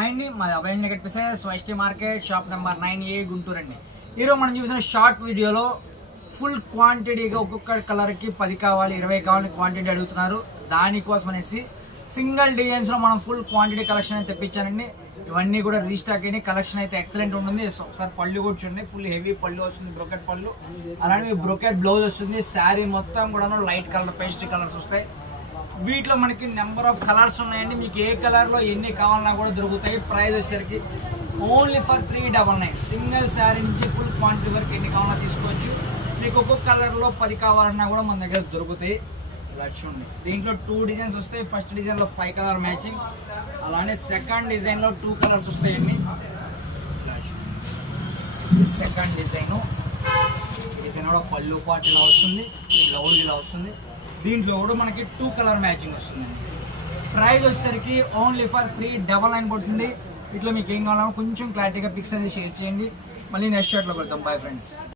Hi అండి, మాది అభయం కనిపిస్తాయి స్వైస్టీ market shop number 9A Guntur అండి. ఈరోజు మనం చూసిన షార్ట్ వీడియోలో ఫుల్ క్వాంటిటీగా ఒక్కొక్క కలర్కి 10 కావాలి 20 కావాలని క్వాంటిటీ అడుగుతున్నారు. దానికోసం అనేసి సింగిల్ డిజైన్స్లో మనం ఫుల్ క్వాంటిటీ కలెక్షన్ అయితే తెప్పించానండి. ఇవన్నీ కూడా రీస్టాక్ అయ్యి కలెక్షన్ అయితే ఎక్సలెంట్ ఉంటుంది. ఒకసారి పళ్ళు కూడా చూడండి, ఫుల్ హెవీ పళ్ళు వస్తుంది, బ్రోకెట్ పళ్ళు, అలానే బ్రోకెట్ బ్లౌజ్ వస్తుంది. శారీ మొత్తం కూడా లైట్ కలర్ పేస్ట్రీ కలర్స్ వస్తాయి. వీటిలో మనకి నెంబర్ ఆఫ్ కలర్స్ ఉన్నాయండి. మీకు ఏ కలర్లో ఎన్ని కావాలన్నా కూడా దొరుకుతాయి. ప్రైస్ వచ్చేసరికి ఓన్లీ ఫర్ 399. సింగిల్ శారీ నుంచి ఫుల్ క్వాంటిటీ వరకు ఎన్ని కావాలన్నా తీసుకోవచ్చు. మీకు ఒక్కొక్క కలర్లో 10 కావాలన్నా కూడా మన దగ్గర దొరుకుతాయి. ఇలా చూడండి, దీంట్లో 2 డిజైన్స్ వస్తాయి. ఫస్ట్ డిజైన్లో 5 కలర్ మ్యాచింగ్, అలానే సెకండ్ డిజైన్లో 2 కలర్స్ వస్తాయండి. సెకండ్ డిజైన్ కూడా పళ్ళు పాటు ఇలా వస్తుంది, బ్లౌజ్ ఇలా వస్తుంది. దీంట్లో కూడా మనకి 2 కలర్ మ్యాచింగ్ వస్తుందండి. ప్రైస్ వచ్చేసరికి ఓన్లీ ఫర్ 399 పడుతుంది. ఇట్లా మీకు ఏం కావాలన్నా కొంచెం క్లారిటీగా పిక్స్ అనేది షేర్ చేయండి. మళ్ళీ నెక్స్ట్ షాట్లో కొడతాం. Bye friends.